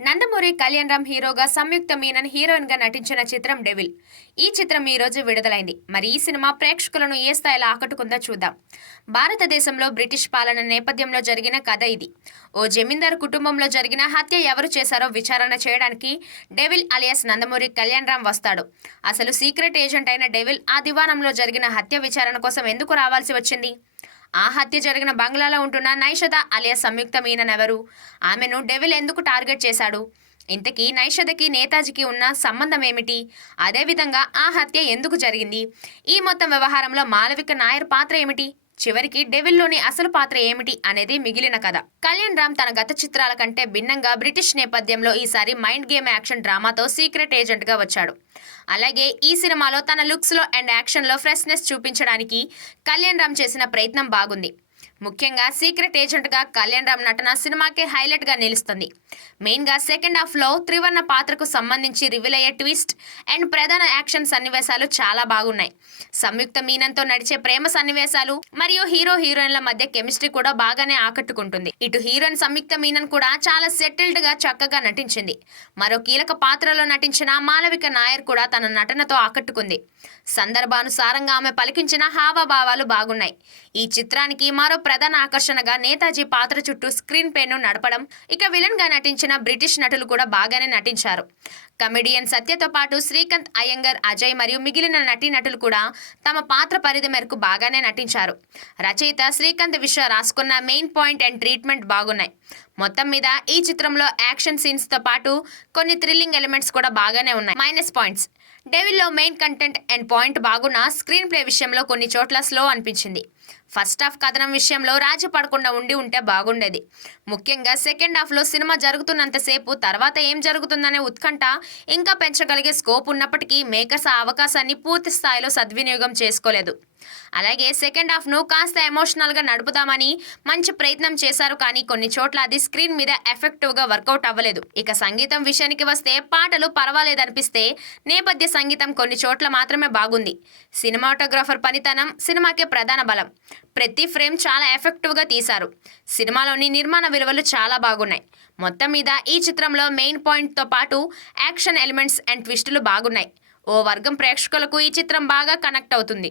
నందమూరి కళ్యాణ్ రామ్ హీరోగా సంయుక్త మీనన్ హీరోయిన్గా నటించిన చిత్రం డెవిల్. ఈ చిత్రం ఈ రోజు విడుదలైంది. మరి ఈ సినిమా ప్రేక్షకులను ఏ స్థాయిలో ఆకట్టుకుందో చూద్దాం. భారతదేశంలో బ్రిటిష్ పాలన నేపథ్యంలో జరిగిన కథ ఇది. ఓ జమీందారు కుటుంబంలో జరిగిన హత్య ఎవరు చేశారో విచారణ చేయడానికి డెవిల్ అలియాస్ నందమూరి కళ్యాణ్ రామ్ వస్తాడు. అసలు సీక్రెట్ ఏజెంట్ అయిన డెవిల్ ఆ దివానంలో జరిగిన హత్య విచారణ కోసం ఎందుకు రావాల్సి వచ్చింది? ఆ హత్య జరిగిన బంగ్లాలో ఉంటున్న నైషద అలియా సంయుక్త మీనన్ ఎవరు ఆమెను డెవిల్ ఎందుకు టార్గెట్ చేశాడు? ఇంతకీ నైషదకి నేతాజీకి ఉన్న సంబంధం ఏమిటి? అదేవిధంగా ఆ హత్య ఎందుకు జరిగింది? ఈ మొత్తం వ్యవహారంలో మాలవిక నాయర్ పాత్ర ఏమిటి? చివరికి డెవిల్లోని అసలు పాత్ర ఏమిటి అనేది మిగిలిన కథ. కళ్యాణ్ రామ్ తన గత చిత్రాల కంటే భిన్నంగా బ్రిటిష్ నేపథ్యంలో ఈసారి మైండ్ గేమ్ యాక్షన్ డ్రామాతో సీక్రెట్ ఏజెంట్గా వచ్చాడు. అలాగే ఈ సినిమాలో తన లుక్స్లో అండ్ యాక్షన్లో ఫ్రెష్నెస్ చూపించడానికి కళ్యాణ్ రామ్ చేసిన ప్రయత్నం బాగుంది. ముఖ్యంగా సీక్రెట్ ఏజెంట్గా కళ్యాణ్ రామ్ నటన సినిమాకే హైలైట్గా నిలుస్తుంది. మెయిన్గా సెకండ్ హాఫ్లో త్రివర్ణ పాత్రకు సంబంధించి రివీల్ అయ్యే ట్విస్ట్ అండ్ ప్రధాన యాక్షన్ సన్నివేశాలు చాలా బాగున్నాయి. సంయుక్త మీనంతో నడిచే ప్రేమ సన్నివేశాలు మరియు హీరో హీరోయిన్ల మధ్య కెమిస్ట్రీ కూడా బాగానే ఆకట్టుకుంటుంది. ఇటు హీరోయిన్ సంయుక్త మీనన్ కూడా చాలా సెటిల్డ్గా చక్కగా నటించింది. మరో కీలక పాత్రలో నటించిన మాలవిక నాయర్ కూడా తన నటనతో ఆకట్టుకుంది. సందర్భానుసారంగా ఆమె పలికించిన హావభావాలు బాగున్నాయి. ఈ చిత్రానికి మరో ప్రధాన ఆకర్షణగా నేతాజీ పాత్ర చుట్టూ స్క్రీన్ పేను నడపడం ఇక విలన్గా నటించిన బ్రిటిష్ నటులు కూడా బాగానే నటించారు. కమెడియన్ సత్యతో పాటు శ్రీకాంత్ అయ్యంగర్ అజయ్ మరియు మిగిలిన నటీనటులు కూడా తమ పాత్ర పరిధి మేరకు బాగానే నటించారు. రచయిత శ్రీకాంత్ విశ్వ రాసుకున్న మెయిన్ పాయింట్ అండ్ ట్రీట్మెంట్ బాగున్నాయి. మొత్తం మీద ఈ చిత్రంలో యాక్షన్ సీన్స్తో పాటు కొన్ని థ్రిల్లింగ్ ఎలిమెంట్స్ కూడా బాగానే ఉన్నాయి. Minus points. డెవిల్లో main content and point బాగున్నా స్క్రీన్ ప్లే విషయంలో కొన్ని చోట్ల స్లో అనిపించింది. ఫస్ట్ హాఫ్ కథనం విషయంలో రాజీ పడకుండా ఉండి ఉంటే బాగుండేది. ముఖ్యంగా సెకండ్ హాఫ్లో సినిమా జరుగుతున్నంతసేపు తర్వాత ఏం జరుగుతుందనే ఉత్కంఠ ఇంకా పెంచగలిగే స్కోప్ ఉన్నప్పటికీ మేకర్స్ ఆ అవకాశాన్ని పూర్తి స్థాయిలో సద్వినియోగం చేసుకోలేదు. అలాగే సెకండ్ హాఫ్ను కాస్త ఎమోషనల్గా నడుపుదామని మంచి ప్రయత్నం చేశారు కానీ కొన్ని చోట్ల అది స్క్రీన్ మీద ఎఫెక్టివ్గా వర్కౌట్ అవ్వలేదు. ఇక సంగీతం విషయానికి వస్తే పాటలు పర్వాలేదనిపిస్తే నేపథ్య సంగీతం కొన్ని చోట్ల మాత్రమే బాగుంది. సినిమాటోగ్రాఫర్ పనితనం సినిమాకే ప్రధాన బలం. ప్రతి ఫ్రేమ్ చాలా ఎఫెక్టివ్గా తీశారు. సినిమాలోని నిర్మాణ విలువలు చాలా బాగున్నాయి. మొత్తం మీద ఈ చిత్రంలో మెయిన్ పాయింట్తో పాటు యాక్షన్ ఎలిమెంట్స్ అండ్ ట్విస్టులు బాగున్నాయి. ఓ వర్గం ప్రేక్షకులకు ఈ చిత్రం బాగా కనెక్ట్ అవుతుంది.